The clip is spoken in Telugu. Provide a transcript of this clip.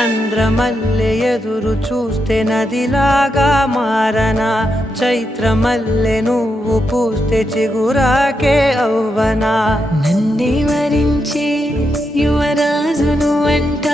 చంద్రమల్లె ఎదురు చూస్తే నదిలాగా మారనా చైత్రమల్లె నువ్వు పూస్తే చిగురాకే అవ్వనా నన్నే వరించే యువరాజును అంట